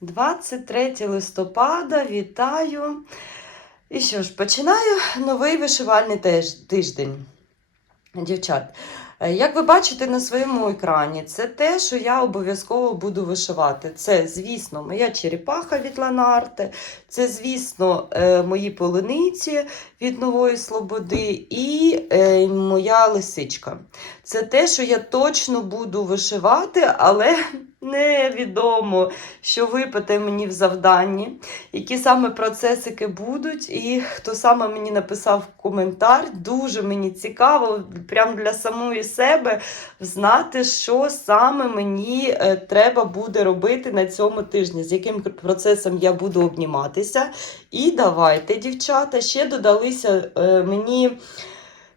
23 листопада, вітаю. І що ж, починаю новий вишивальний тиждень. Дівчат, е, як ви бачите на своєму екрані, це те, що я обов'язково буду вишивати. Це, звісно, моя черепаха від Ланарте, це, звісно, е, мої полуниці від Нової Слободи і е, моя лисичка. Це те, що я точно буду вишивати, але невідомо, що випаде мені в завданні, які саме процесики будуть, і хто саме мені написав коментар. Дуже мені цікаво, прямо для самої себе знати, що саме мені е, треба буде робити на цьому тижні, з яким процесом я буду обніматися. І давайте, дівчата, ще додалися е, мені.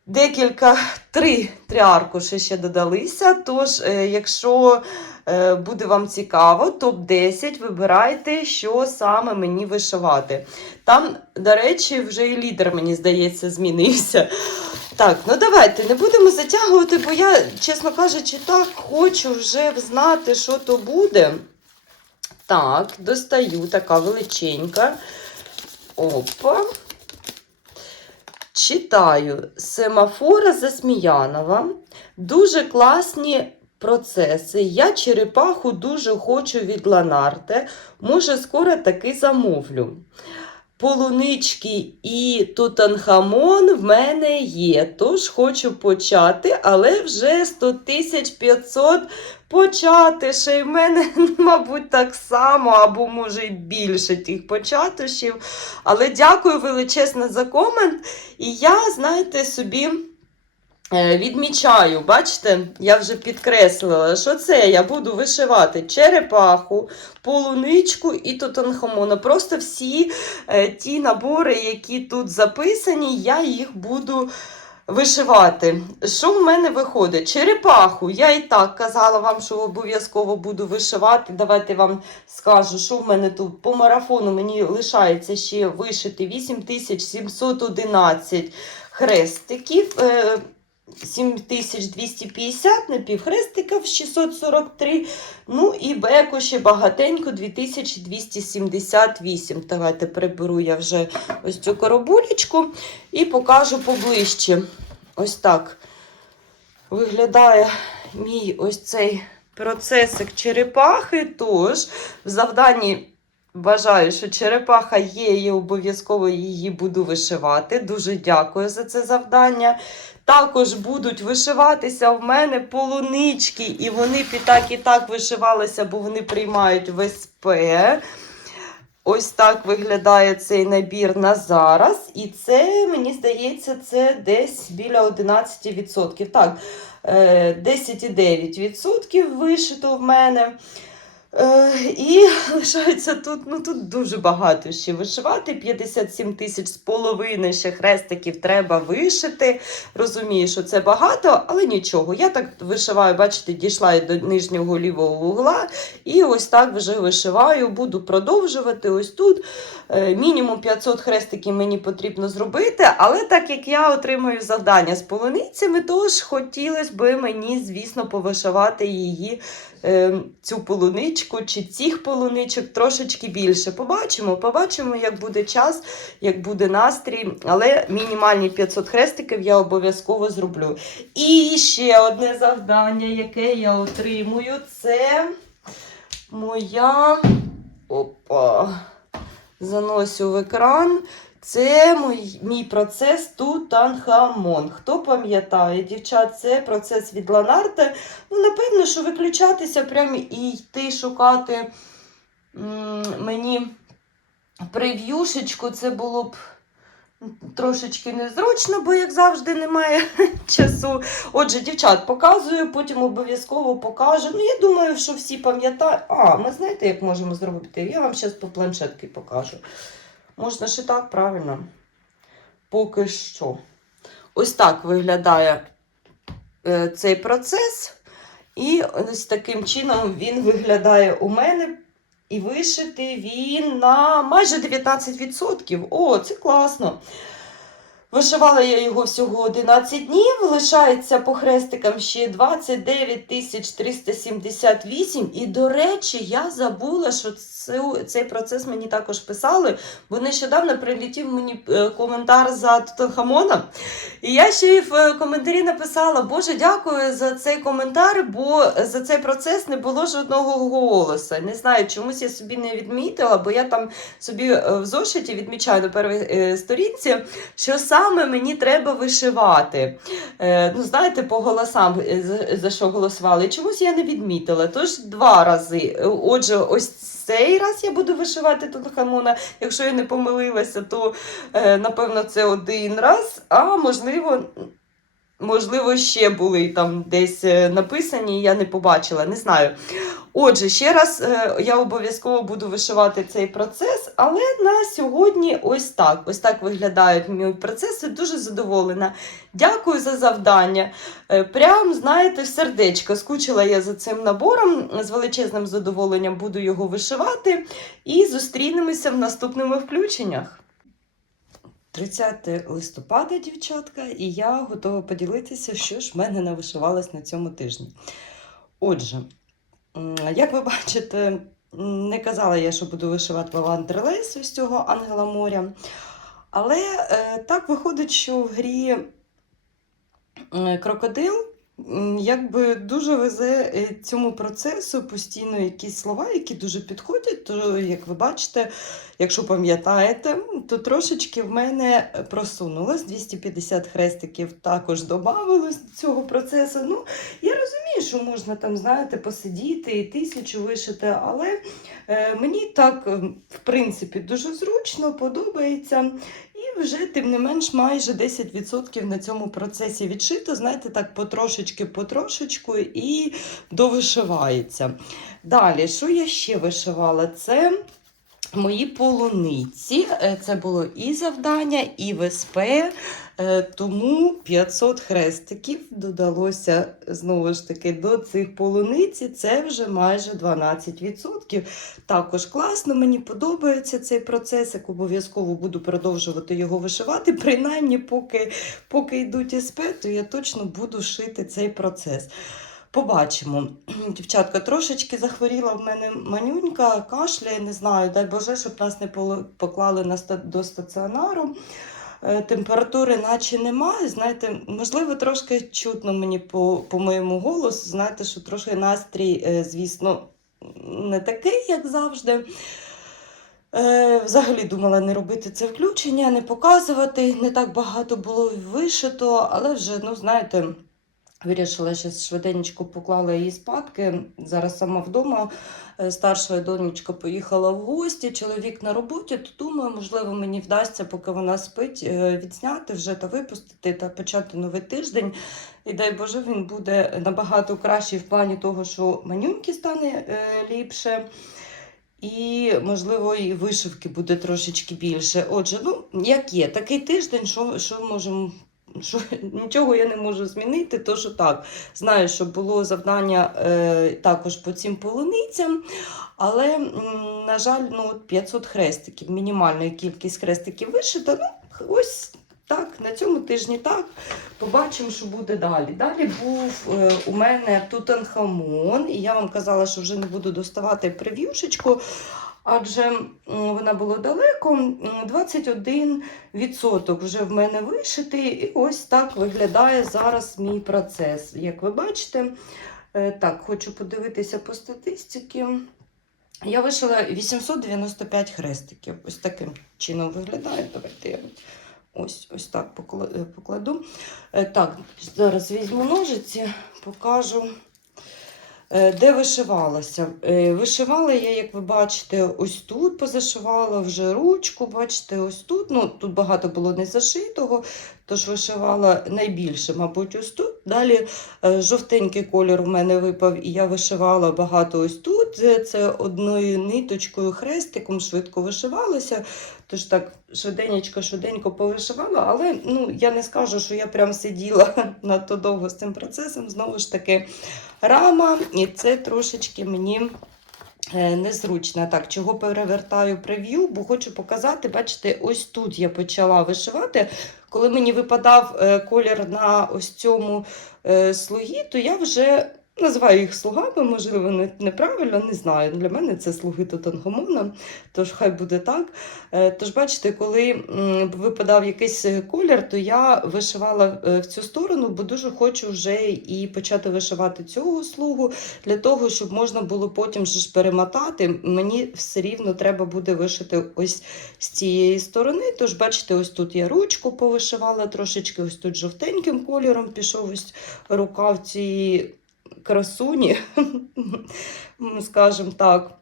Декілька три, три аркуші ще додалися. Тож, е, якщо е, буде вам цікаво, топ-10 вибирайте, що саме мені вишивати. Там, до речі, вже і лідер, мені здається, змінився. Так, ну давайте не будемо затягувати, бо я, чесно кажучи, так хочу вже знати, що то буде. Так, достаю така величенька. Опа. Читаю Семафора Засміянова. Дуже класні процеси. Я черепаху дуже хочу від Ланарте. Може, скоро таки замовлю. Полунички і Тутанхамон в мене є. Тож хочу почати, але вже 100 500 почати. Ще в мене, мабуть, так само, або може й більше тих початочів. Але дякую величезне за комент. І я, знаєте, собі е, відмічаю, бачите, я вже підкреслила, що це я буду вишивати черепаху, полуничку і тутанхамона. Просто всі е, ті набори, які тут записані, я їх буду. Вишивати. Що в мене виходить? Черепаху. Я і так казала вам, що обов'язково буду вишивати. Давайте вам скажу, що в мене тут по марафону мені лишається ще вишити 8711 хрестиків. Е, 7250 напівхрестиків 643. Ну і беку ще багатенько 2278. Давайте приберу я вже ось цю коробулечку і покажу поближче. Ось так виглядає мій ось цей процесик черепахи. Тож, в завданні Бажаю, що черепаха є, і обов'язково її буду вишивати. Дуже дякую за це завдання. Також будуть вишиватися в мене полунички, і вони пі- так і так вишивалися, бо вони приймають в. Ось так виглядає цей набір на зараз. І це, мені здається, це десь біля 11%. Так, е, 10,9% вишито в мене. Е, і лишається тут, ну тут дуже багато ще вишивати. 57 тисяч з половиною ще хрестиків треба вишити. Розумію, що це багато, але нічого. Я так вишиваю, бачите, дійшла і до нижнього лівого вугла. І ось так вже вишиваю, буду продовжувати. Ось тут е, мінімум 500 хрестиків мені потрібно зробити. Але так як я отримую завдання з полуницями, тож хотілося б мені, звісно, повишивати її е, цю полуничку чи цих полуничок трошечки більше. Побачимо, побачимо, як буде час, як буде настрій. Але мінімальні 500 хрестиків я обов'язково зроблю. І ще одне завдання, яке я отримую, це моя. Опа. Заносю в екран. Це мій, мій процес Тутанхамон. Хто пам'ятає, дівчат, це процес від Ланарте. Ну, напевно, що виключатися прямо і йти шукати м, мені прев'юшечку, це було б трошечки незручно, бо, як завжди, немає часу. Отже, дівчат, показую, потім обов'язково покажу. Ну, я думаю, що всі пам'ятають. А, ми знаєте, як можемо зробити? Я вам зараз по планшетки покажу. Можна ж і так, правильно? Поки що. Ось так виглядає е, цей процес. І ось таким чином він виглядає у мене. І вишити він на майже 19%. О, це класно. Вишивала я його всього 11 днів, лишається по хрестикам ще 29 тисяч 378. І, до речі, я забула, що цей процес мені також писали, бо нещодавно прилетів мені е, коментар за Тутанхамона. І я ще й в е, коментарі написала: Боже, дякую за цей коментар, бо за цей процес не було жодного голосу. Не знаю, чомусь я собі не відмітила, бо я там собі е, в зошиті відмічаю на першій сторінці, що саме мені треба вишивати. Е, ну, знаєте, по голосам е, за, за що голосували. Чомусь я не відмітила. Тож два рази. Е, Отже, ось цей раз я буду вишивати Тутанхамона. Якщо я не помилилася, то е, напевно це один раз, а можливо. Можливо, ще були там десь е, написані, я не побачила, не знаю. Отже, ще раз е, я обов'язково буду вишивати цей процес, але на сьогодні ось так. Ось так виглядають мої процеси. Дуже задоволена. Дякую за завдання. Е, Прям, знаєте, в сердечко. Скучила я за цим набором. З величезним задоволенням буду його вишивати. І зустрінемося в наступному включеннях. 30 листопада, дівчатка, і я готова поділитися, що ж в мене навишивалось на цьому тижні. Отже, як ви бачите, не казала я, що буду вишивати лавандрелес з цього ангела моря. Але е, так виходить, що в грі крокодил якби дуже везе е, цьому процесу постійно якісь слова, які дуже підходять. То, як ви бачите, якщо пам'ятаєте, то трошечки в мене просунулось. 250 хрестиків також додавалось до цього процесу. Ну, я розумію, що можна там, знаєте, посидіти і тисячу вишити, але е, мені так, в принципі, дуже зручно, подобається. І вже, тим не менш, майже 10% на цьому процесі відшито, знаєте, так потрошечки, потрошечку і довишивається. Далі, що я ще вишивала? Це мої полуниці. Е, Це було і завдання, і ВСП. Е, Тому 500 хрестиків додалося знову ж таки до цих полуниці. Це вже майже 12%. Також класно, мені подобається цей процес. Як обов'язково буду продовжувати його вишивати. Принаймні, поки, поки йдуть СП, то я точно буду шити цей процес. Побачимо. Дівчатка, трошечки захворіла в мене манюнька, кашляє, не знаю, дай Боже, щоб нас не поклали на ста- до стаціонару. Е, Температури наче немає. Знаєте, можливо, трошки чутно мені по, по моєму голосу. Знаєте, що трохи настрій, е, звісно, не такий, як завжди. Е, Взагалі думала не робити це включення, не показувати. Не так багато було вишито, але вже, ну, знаєте, вирішила ще швиденько поклала її спадки. Зараз сама вдома. Е, Старша донечка поїхала в гості, чоловік на роботі, то думаю, можливо, мені вдасться, поки вона спить, е, відзняти вже та випустити та почати новий тиждень. І дай Боже, він буде набагато кращий в плані того, що манюньки стане е, ліпше. І, можливо, і вишивки буде трошечки більше. Отже, ну, як є, такий тиждень, що, що можемо. Що, нічого я не можу змінити, то що так. Знаю, що було завдання е, також по цим полуницям, але, на жаль, ну, от 500 хрестиків, мінімальна кількість хрестиків вишита. Ну, ось так, на цьому тижні так. Побачимо, що буде далі. Далі був е, у мене Тутанхамон, і я вам казала, що вже не буду доставати прев'юшечку, адже вона була далеко. 21% вже в мене вишитий, і ось так виглядає зараз мій процес. Як ви бачите, Е, так, хочу подивитися по статистиці. Я вишила 895 хрестиків. Ось таким чином виглядає. Давайте я ось, ось так е, покладу. Е, Так, зараз візьму ножиці, покажу. Е, Де вишивалася? Е, Вишивала я, як ви бачите, ось тут позашивала вже ручку, бачите, ось тут. Ну, тут багато було не зашитого, тож вишивала найбільше, мабуть, ось тут. Далі е, жовтенький колір у мене випав, і я вишивала багато ось тут. Це- одною ниточкою, хрестиком швидко вишивалося. Тож так швиденько, швиденько повишивала, але ну, я не скажу, що я прям сиділа надто довго з цим процесом. Знову ж таки, рама, і це трошечки мені е, незручна. Так, чого перевертаю прев'ю, бо хочу показати, бачите, ось тут я почала вишивати. Коли мені випадав е, колір на ось цьому е, слугі, то я вже називаю їх слугами, можливо, не, неправильно, не знаю. Для мене це слуги Тутанхамона, тож хай буде так. Е, Тож, бачите, коли випадав якийсь е, колір, то я вишивала е, в цю сторону, бо дуже хочу вже і почати вишивати цього слугу для того, щоб можна було потім ж перемотати. Мені все рівно треба буде вишити ось з цієї сторони. Тож, бачите, ось тут я ручку повишивала трошечки, ось тут жовтеньким кольором пішов ось рукав цієї красуні, скажімо так.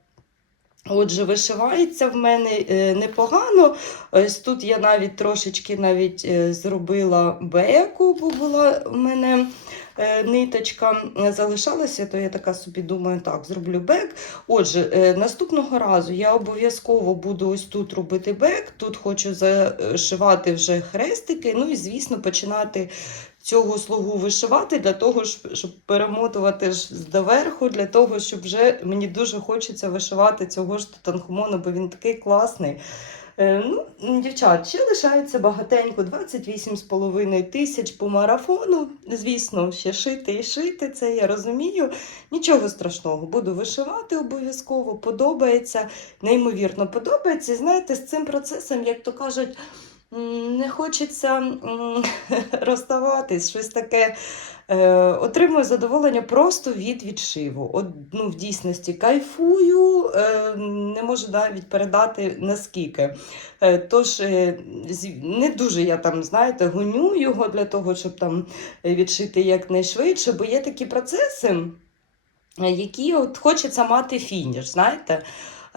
Отже, вишивається в мене е, непогано. Ось тут я навіть трошечки навіть е, зробила беку, бо була в мене е, ниточка залишалася, то я така собі думаю, так, зроблю бек. Отже, наступного разу я обов'язково буду ось тут робити бек, тут хочу зашивати вже хрестики, ну і, звісно, починати цього слугу вишивати для того, щоб перемотувати ж доверху, для того, щоб вже мені дуже хочеться вишивати цього ж тутанхамона, бо він такий класний. Е, ну, дівчат, ще лишається багатенько 28,5 тисяч по марафону. Звісно, ще шити і шити, це я розумію. Нічого страшного, буду вишивати обов'язково, подобається, неймовірно подобається. І знаєте, з цим процесом, як то кажуть, не хочеться розставатись, щось таке. Е, отримую задоволення просто від відшиву. От, ну, в дійсності кайфую, е, не можу навіть передати наскільки. Е, тож не дуже я там, знаєте, гоню його для того, щоб там відшити якнайшвидше, бо є такі процеси, які от хочеться мати фініш, знаєте.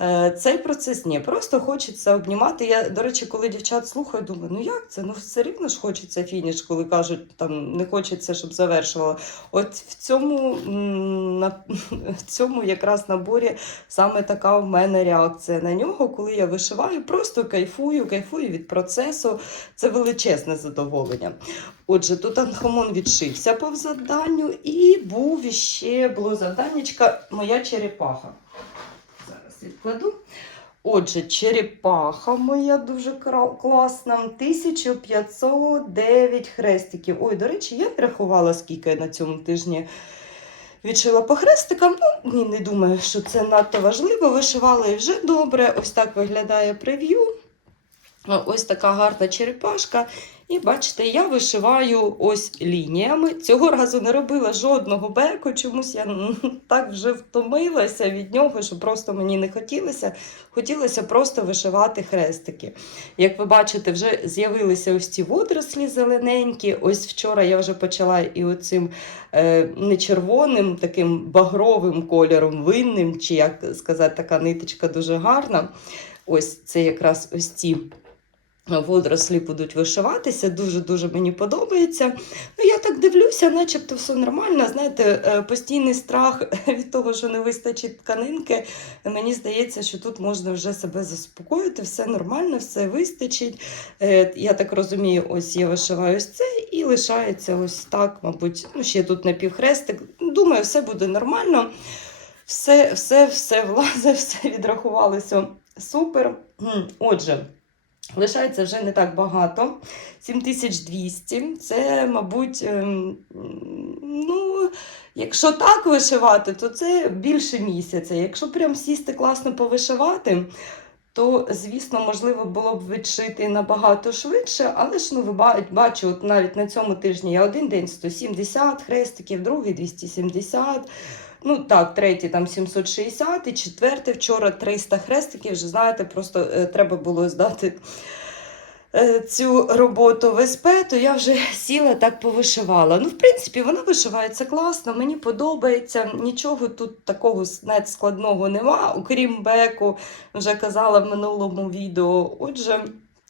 Е, Цей процес ні, просто хочеться обнімати. Я, до речі, коли дівчат слухаю, думаю, ну як це? Ну все рівно ж хочеться фініш, коли кажуть, там не хочеться, щоб завершувала. От в цьому, на, в цьому якраз наборі саме така в мене реакція на нього, коли я вишиваю, просто кайфую, кайфую від процесу. Це величезне задоволення. Отже, тут Анхамон відшився по завданню, і був іще було завданнячка моя черепаха. Відкладу. Отже, черепаха моя дуже класна. 1509 хрестиків. Ой, до речі, я рахувала, скільки я на цьому тижні відшила по хрестикам. Ну, ні, не думаю, що це надто важливо. Вишивала і вже добре. Ось так виглядає прев'ю. Ось така гарна черепашка. І бачите, я вишиваю ось лініями. Цього разу не робила жодного беку. Чомусь я так вже втомилася від нього, що просто мені не хотілося. Хотілося просто вишивати хрестики. Як ви бачите, вже з'явилися ось ці водорослі зелененькі. Ось вчора я вже почала і оцим е, не червоним, таким багровим кольором, винним, чи як сказати, така ниточка дуже гарна. Ось це якраз ось ці водорослі будуть вишиватися. Дуже-дуже мені подобається. Ну, я так дивлюся, начебто все нормально. Знаєте, е, постійний страх від того, що не вистачить тканинки. Мені здається, що тут можна вже себе заспокоїти, все нормально, все вистачить. Е, Я так розумію, ось я вишиваю це і лишається ось так, мабуть, ну, ще тут напівхрестик. Думаю, все буде нормально. Все, все, все влазить, все відрахувалося супер. Отже. Лишається вже не так багато. 7200. Це, мабуть, ем, ну, якщо так вишивати, то це більше місяця. Якщо прям сісти класно повишивати, то, звісно, можливо було б відшити набагато швидше, але ж ну, ви бачу, от навіть на цьому тижні я один день 170 хрестиків, другий 270. Ну так, третій там 760, і четвертий вчора 300 хрестиків. Вже знаєте, просто е, треба було здати е, цю роботу в СП, то я вже сіла так повишивала. Ну, в принципі, вона вишивається класно, мені подобається. Нічого тут такого навіть складного нема, окрім беку, вже казала в минулому відео. Отже,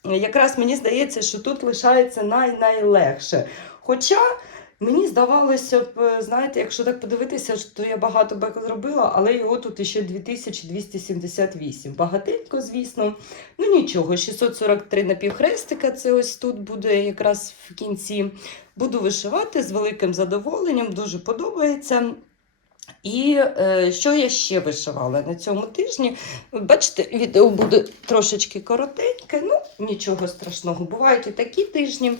якраз мені здається, що тут лишається най-найлегше. Хоча. Мені здавалося б, е, знаєте, якщо так подивитися, то я багато беку зробила, але його тут іще 2278. Багатенько, звісно. Ну нічого, 643 напівхрестика, це ось тут буде якраз в кінці. Буду вишивати з великим задоволенням, дуже подобається. І е, що я ще вишивала на цьому тижні? Бачите, відео буде трошечки коротеньке, ну нічого страшного. Бувають і такі тижні.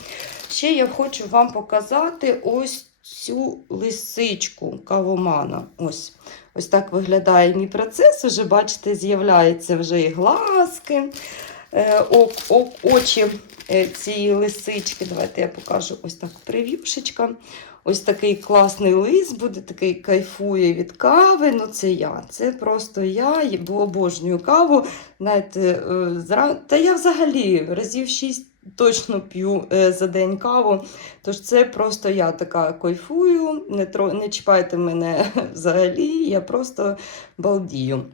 Ще я хочу вам показати ось цю лисичку кавомана. Ось. Ось так виглядає мій процес. Уже бачите, з'являються вже і глазки, е, ок, ок, очі е, цієї лисички. Давайте я покажу ось так прев'юшечка. Ось такий класний лист буде, такий кайфує від кави. Ну, це я. Це просто я, бо обожнюю каву. Знаєте, е, зра... Та я взагалі разів шість точно п'ю е, за день каву. Тож це просто я така кайфую, не, тро... не чіпайте мене взагалі, я просто балдію.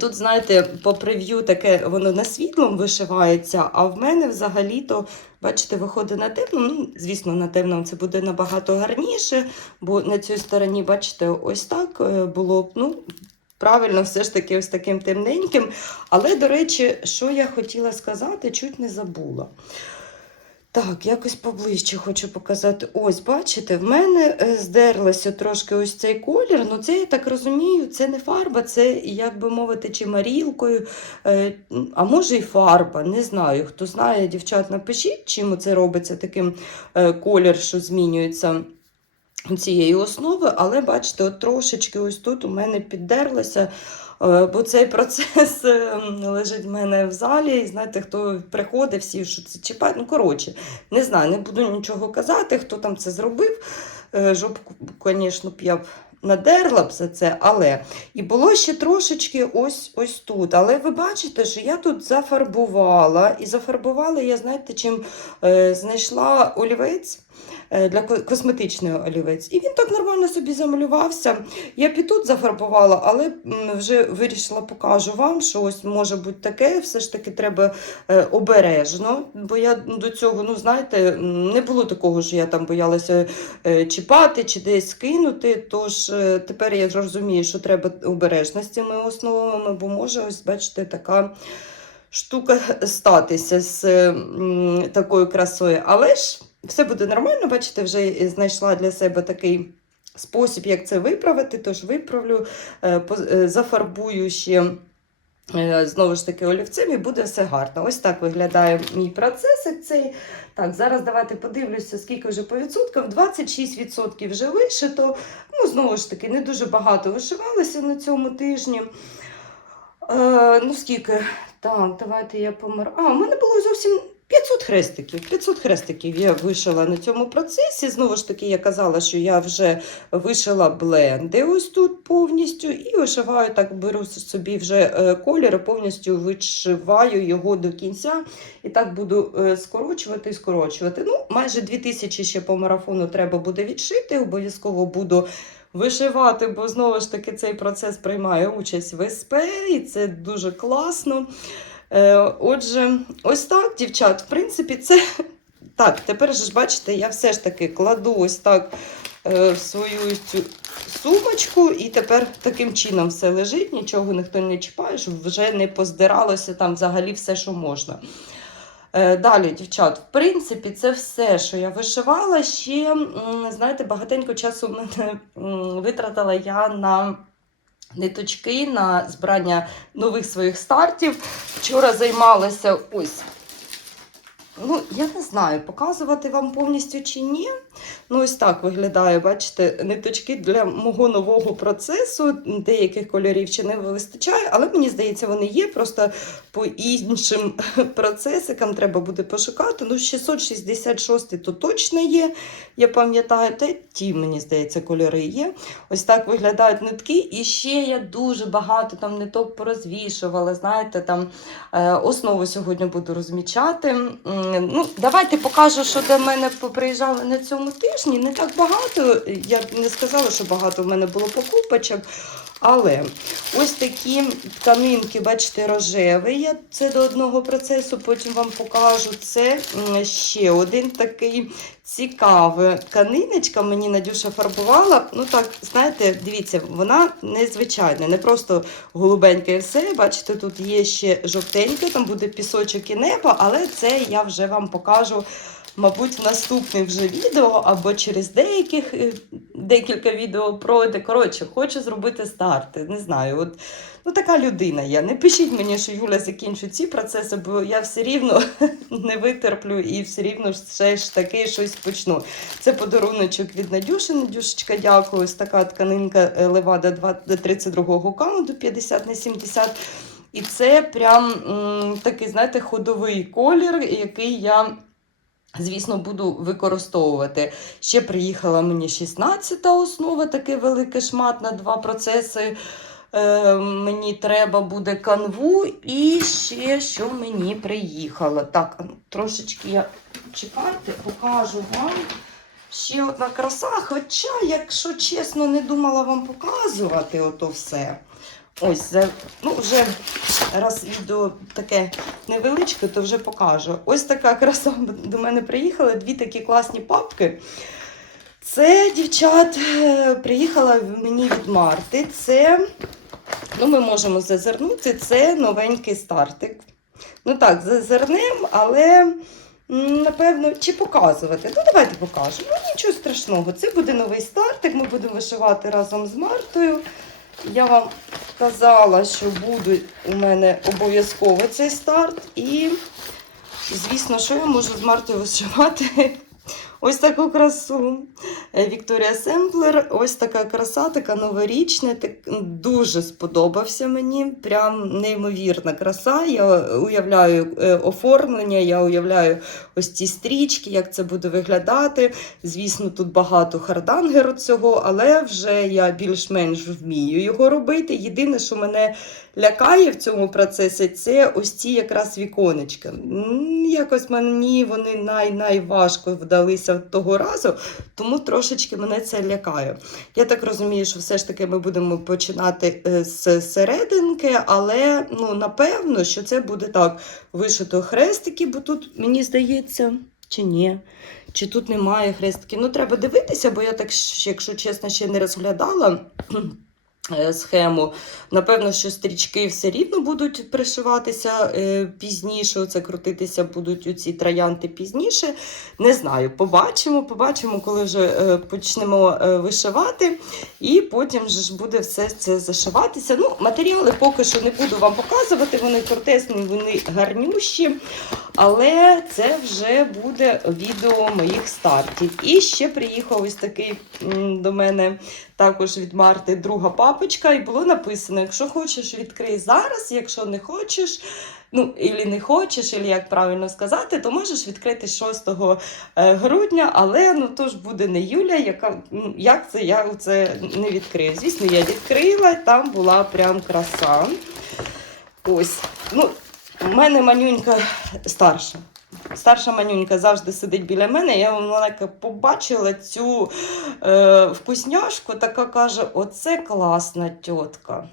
Тут, знаєте, по прев'ю таке воно на світлом вишивається, а в мене взагалі-то, бачите, виходить на темному. Ну, звісно, на темному це буде набагато гарніше, бо на цій стороні, бачите, ось так е, було б, ну, правильно, все ж таки ось таким темненьким. Але, до речі, що я хотіла сказати, чуть не забула. Так, якось поближче хочу показати. Ось, бачите, в мене е, здерлося трошки ось цей колір. Ну, це я так розумію, це не фарба, це, як би мовити, чи марілкою, е, а може і фарба. Не знаю. Хто знає, дівчат, напишіть, чим це робиться таким е, колір, що змінюється цієї основи, але бачите, от трошечки ось тут у мене піддерлося. Е, Бо цей процес е, лежить в мене в залі, і знаєте, хто приходить, всі що це чіпають. Ну, коротше, не знаю, не буду нічого казати, хто там це зробив. Е, Жопку, звісно, б я б надерла б за це, але і було ще трошечки ось ось тут. Але ви бачите, що я тут зафарбувала. І зафарбувала я, знаєте, чим е, знайшла олівець для ко- косметичний олівець. І він так нормально собі замалювався. Я б тут зафарбувала, але вже вирішила, покажу вам, що ось може бути таке, все ж таки треба е, обережно. Бо я до цього, ну знаєте, не було такого, що я там боялася е, чіпати чи десь кинути. Тож е, тепер я розумію, що треба обережно з цими основами, бо може, ось бачите, така. Штука статися з такою красою. Але ж все буде нормально, бачите, вже знайшла для себе такий спосіб, як це виправити. Тож виправлю, е, е, зафарбую ще. е, Знову ж таки, олівцем і буде все гарно. Ось так виглядає мій процесик цей. Так, зараз давайте подивлюся, скільки вже по відсоткам. 26% вже вишито. Ну, знову ж таки, не дуже багато вишивалося на цьому тижні. Е, ну, скільки? Так, давайте я помер. А, у мене було зовсім 500 хрестиків. 500 хрестиків я вишила на цьому процесі. Знову ж таки, я казала, що я вже вишила бленди ось тут повністю. І вишиваю, так беру собі вже е, колір, повністю вишиваю його до кінця. І так буду е, скорочувати і скорочувати. Ну, майже 2000 ще по марафону треба буде відшити. Обов'язково буду вишивати, бо знову ж таки цей процес приймає участь в СП, і це дуже класно. Е, Отже, ось так, дівчат, в принципі, це так. Тепер ж бачите, я все ж таки кладу ось так е, в свою цю сумочку, і тепер таким чином все лежить, нічого ніхто не чіпає, щоб вже не поздиралося там взагалі все, що можна. Е, Далі, дівчат, в принципі, це все, що я вишивала. Ще, знаєте, багатенько часу мене витратила я на ниточки, на збирання нових своїх стартів. Вчора займалася ось. Ну, я не знаю, показувати вам повністю чи ні. Ну, ось так виглядає, бачите, ниточки для мого нового процесу. Деяких кольорів ще не вистачає, але мені здається, вони є. Просто по іншим процесикам треба буде пошукати. Ну, 666 то точно є, я пам'ятаю, та ті, мені здається, кольори є. Ось так виглядають нитки. І ще я дуже багато там ниток порозвішувала. Знаєте, там е, основу сьогодні буду розмічати. Ну, давайте покажу, що до мене поприїжджали на цьому тижні. Не так багато. Я б не сказала, що багато в мене було покупочок. Але ось такі тканинки, бачите, рожеві. Я це до одного процесу, потім вам покажу. Це ще один такий цікавий тканиночка. Мені Надюша фарбувала. Ну так, знаєте, дивіться, вона незвичайна, не просто голубеньке і все. Бачите, тут є ще жовтеньке, там буде пісочок і небо, але це я вже вам покажу мабуть, в наступне вже відео або через деяких, е, декілька відео пройде. Коротше, хочу зробити старти. Не знаю. От, ну, така людина я. Не пишіть мені, що Юля закінчить ці процеси, бо я все рівно не витерплю і все рівно все ж таки щось почну. Це подаруночок від Надюші. Надюшечка, дякую. Ось така тканинка е, Левада 2 32-го кауду 50 на 70. І це прям м, такий, знаєте, ходовий колір, який я. Звісно, буду використовувати. Ще приїхала мені 16-та основа, такий великий шмат на два процеси. Е, мені треба буде канву і ще що мені приїхало. Так, ну, трошечки я чекайте, покажу вам. Ще одна краса, хоча, якщо чесно, не думала вам показувати ото все. Ось, ну вже раз відео таке невеличке, то вже покажу. Ось така краса до мене приїхала, дві такі класні папки. Це, дівчат, е, приїхала мені від Марти. Це, ну, ми можемо зазирнути, це новенький стартик. Ну так, зазирнем, але напевно, чи показувати. Ну, давайте покажемо. Ну, нічого страшного. Це буде новий стартик. Ми будемо вишивати разом з Мартою. Я вам казала, що буде у мене обов'язково цей старт. І, звісно, що я можу з Мартою вишивати. Ось таку красу. Е, Вікторія Семплер. Ось така краса, така новорічна. Дуже сподобався мені. Прям неймовірна краса. Я уявляю е, оформлення, я уявляю ось ці стрічки, як це буде виглядати. Звісно, тут багато хардангеру цього, але вже я більш-менш вмію його робити. Єдине, що мене лякає в цьому процесі, це ось ці якраз віконечка. Якось мені вони най-найважко вдалися того разу, тому трошечки мене це лякає. Я так розумію, що все ж таки ми будемо починати е, з серединки, але ну, напевно, що це буде так вишито хрестики, бо тут мені здається, чи ні. Чи тут немає хрестиків? Ну, треба дивитися, бо я так, якщо чесно, ще не розглядала схему. Напевно, що стрічки все рівно будуть пришиватися е, пізніше, оце крутитися будуть ці троянти пізніше. Не знаю, побачимо, побачимо, коли вже е, почнемо е, вишивати, і потім ж буде все це зашиватися. Ну, матеріали поки що не буду вам показувати, вони крутесні, вони гарнющі. Але це вже буде відео моїх стартів. І ще приїхав ось такий до мене також від Марти друга папочка, і було написано: якщо хочеш, відкрий зараз, якщо не хочеш. Ну, ілі не хочеш, ілі як правильно сказати, то можеш відкрити 6 е, грудня, але ну то ж буде не Юля, яка ну, як це я це не відкрию. Звісно, я відкрила, там була прям краса. Ось. Ну, у мене манюнька старша. Старша манюнька завжди сидить біля мене. Я вона побачила цю е, вкусняшку, така каже: оце класна тітка.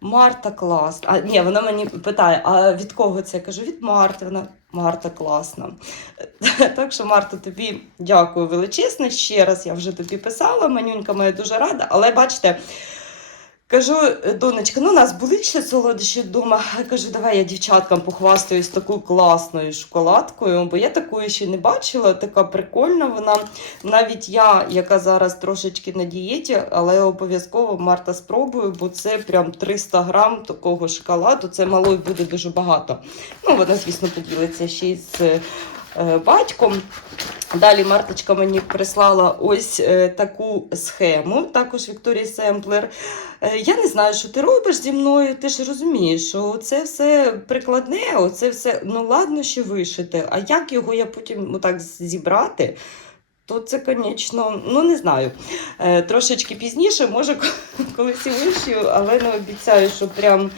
Марта класна. А ні, вона мені питає: а від кого це? Я кажу, від Марти. Вона Марта класна. Так що, Марта, тобі дякую величезно. Ще раз я вже тобі писала. Манюнька моя дуже рада, але бачите. Кажу, донечка, ну у нас були ще солодощі вдома. Кажу, давай я дівчаткам похвастаюсь такою класною шоколадкою, бо я такої ще не бачила, така прикольна вона. Навіть я, яка зараз трошечки на дієті, але обов'язково Марта спробую, бо це прям 300 грам такого шоколаду. Це малої буде дуже багато. Ну, вона, звісно, поділиться ще й з батьком. Далі Марточка мені прислала ось е, таку схему, також Вікторія Семплер. Е, я не знаю, що ти робиш зі мною. Ти ж розумієш, що це все прикладне, оце все ну ладно, ще вишити. А як його я потім отак зібрати? То це, звісно, ну не знаю. Е, трошечки пізніше, може, колись і вишию, але не обіцяю, що прям.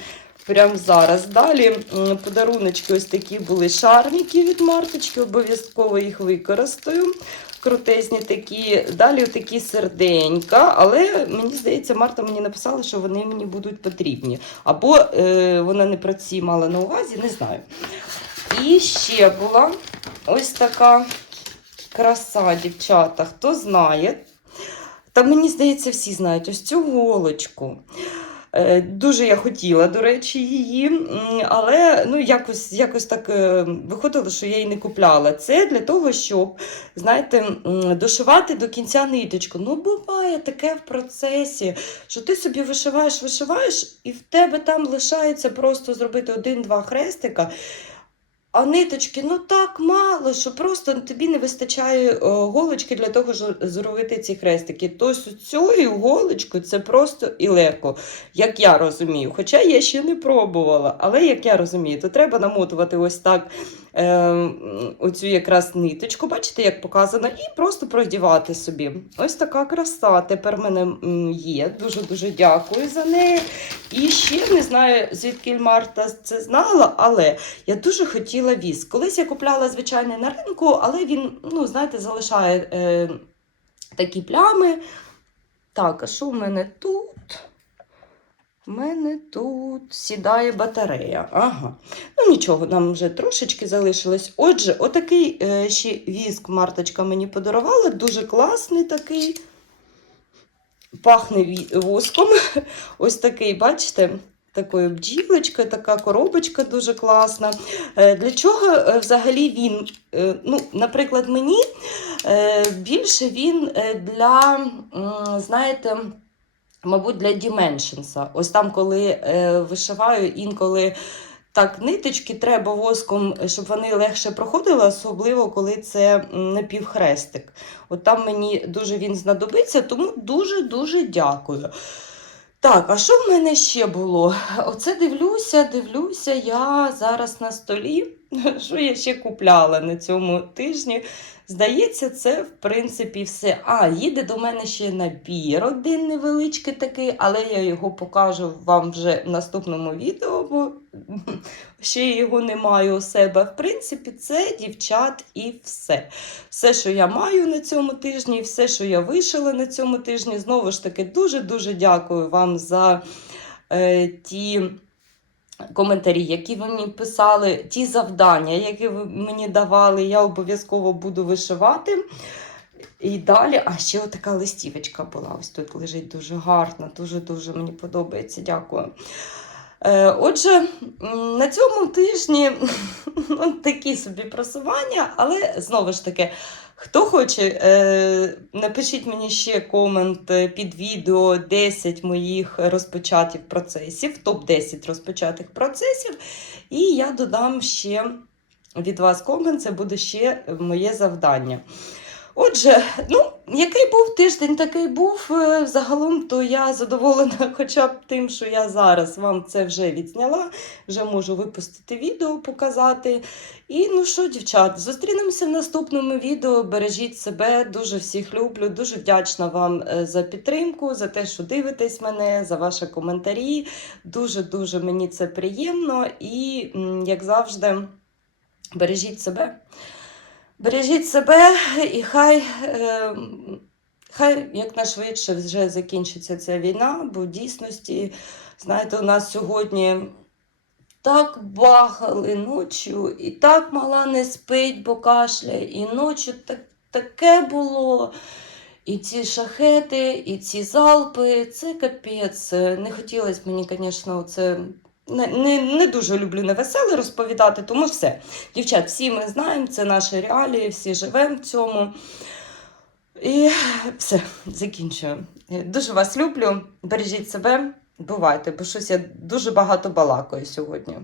Прям зараз. Далі подаруночки ось такі були шарміки від Марточки, обов'язково їх використаю. Крутезні такі. Далі такі серденька, але мені здається, Марта мені написала, що вони мені будуть потрібні. Або е, вона не про ці мала на увазі, не знаю. І ще була ось така краса, дівчата. Хто знає? Та мені здається, всі знають ось цю голочку. Е, Дуже я хотіла, до речі, її, але ну, якось, якось так е, виходило, що я її не купляла. Це для того, щоб, знаєте, дошивати до кінця ниточку. Ну, буває таке в процесі, що ти собі вишиваєш, вишиваєш, і в тебе там лишається просто зробити один-два хрестика. А ниточки ну так мало, що просто тобі не вистачає о, голочки для того, щоб зробити ці хрестики. Тобто цією голочкою це просто і легко, як я розумію. Хоча я ще не пробувала, але як я розумію, то треба намотувати ось так е, оцю якраз ниточку, бачите, як показано, і просто продівати собі. Ось така краса тепер в мене є. Дуже-дуже дякую за неї. І ще не знаю, звідки Марта це знала, але я дуже хотіла віск. Колись я купляла звичайний на ринку, але він, ну, знаєте, залишає е, такі плями. Так, а що в мене тут? У мене тут сідає батарея. Ага. Ну нічого, нам вже трошечки залишилось. Отже, отакий е, ще віск Марточка мені подарувала. Дуже класний такий. Пахне воском. Ось такий, бачите, такою бджілочкою, така коробочка дуже класна. Е, Для чого е, взагалі він? Е, Ну, наприклад, мені більше він для, знаєте, мабуть, для Dimensions. Ось там, коли е, вишиваю, інколи. Так, ниточки треба воском, щоб вони легше проходили, особливо коли це напівхрестик. От там мені дуже він знадобиться, тому дуже-дуже дякую. Так, а що в мене ще було? Оце дивлюся, дивлюся, я зараз на столі. Що я ще купляла на цьому тижні? Здається, це в принципі все. А, їде до мене ще набір один невеличкий такий, але я його покажу вам вже в наступному відео, бо ще його не маю у себе. В принципі, це дівчат і все. Все, що я маю на цьому тижні, все, що я вишила на цьому тижні. Знову ж таки, дуже-дуже дякую вам за е, ті коментарі, які ви мені писали, ті завдання, які ви мені давали, я обов'язково буду вишивати. І далі, а ще отака листівочка була. Ось тут лежить дуже гарна, дуже-дуже мені подобається. Дякую. Е, Отже, на цьому тижні ну, такі собі просування, але знову ж таки, хто хоче, е, напишіть мені ще комент е, під відео 10 моїх розпочатих процесів, топ-10 розпочатих процесів, і я додам ще від вас комент, це буде ще моє завдання. Отже, ну, який був тиждень, такий був. Е, Загалом, то я задоволена хоча б тим, що я зараз вам це вже відзняла, вже можу випустити відео, показати. І ну що, дівчат, зустрінемося в наступному відео. Бережіть себе, дуже всіх люблю, дуже вдячна вам е, за підтримку, за те, що дивитесь мене, за ваші коментарі. Дуже-дуже мені це приємно і, як завжди, бережіть себе. Бережіть себе і хай, е, хай якнайшвидше вже закінчиться ця війна, бо в дійсності, знаєте, у нас сьогодні так бахали ночі, і так мала не спить, бо кашляє, і ночі так, таке було. І ці шахети, і ці залпи, це капець. Не хотілося мені, звісно, це не, не, не дуже люблю невеселе розповідати, тому все. Дівчат, всі ми знаємо, це наші реалії, всі живемо в цьому. І все, закінчую. Дуже вас люблю. Бережіть себе, бувайте, бо щось я дуже багато балакаю сьогодні.